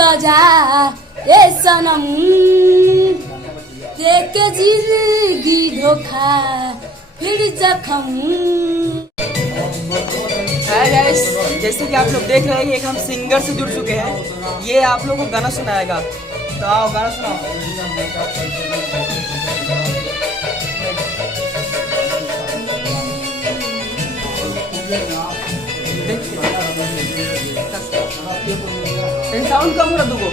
तो जा ए सनम देख के जिंदगी धोखा फिर जखम। हाय गाइस, जैसे कि आप लोग देख रहे हैं, एक हम सिंगर से जुड़ चुके हैं। ये आप लोगों को गाना सुनाएगा, तो आओ गाना सुनाओ। साउंड कम कर दूगो।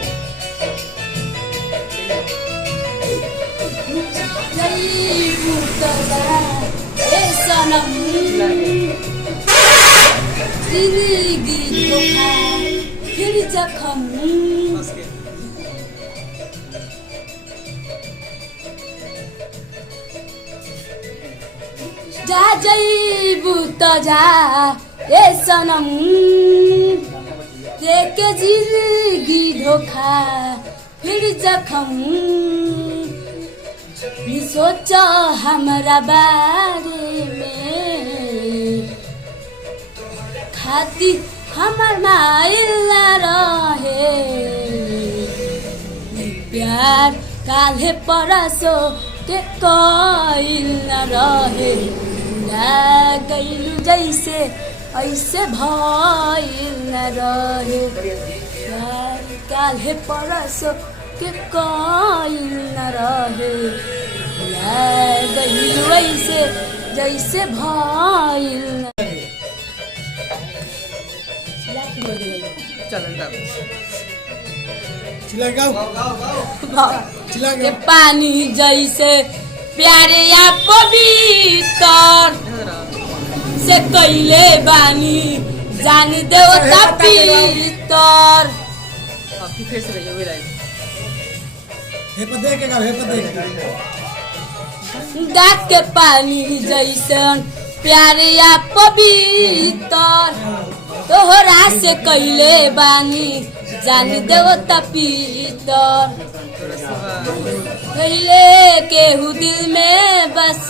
सनम जिंदगी धोखा फिर जखम। जा जईबू तो जा ए सनम देख के जिंदगी धोखा फिर जखम। सोचो हमारा बारे में खाती हमार माइल रहे प्यार काले परसो के कोइल न रहे। गईलू जैसे ऐसे भइल न रहे प्यार काले परसो के कोइल न रहे। गईलू ऐसे जैसे भइल न। के पानी जैसे प्यारे या पवित्र से कैले बानी जान देवता पीतर। डाक के पानी जैसे प्यारे या पवित्र तोहरा से कैले बानी जान देवता पीतर। कैले केहू दिल में बस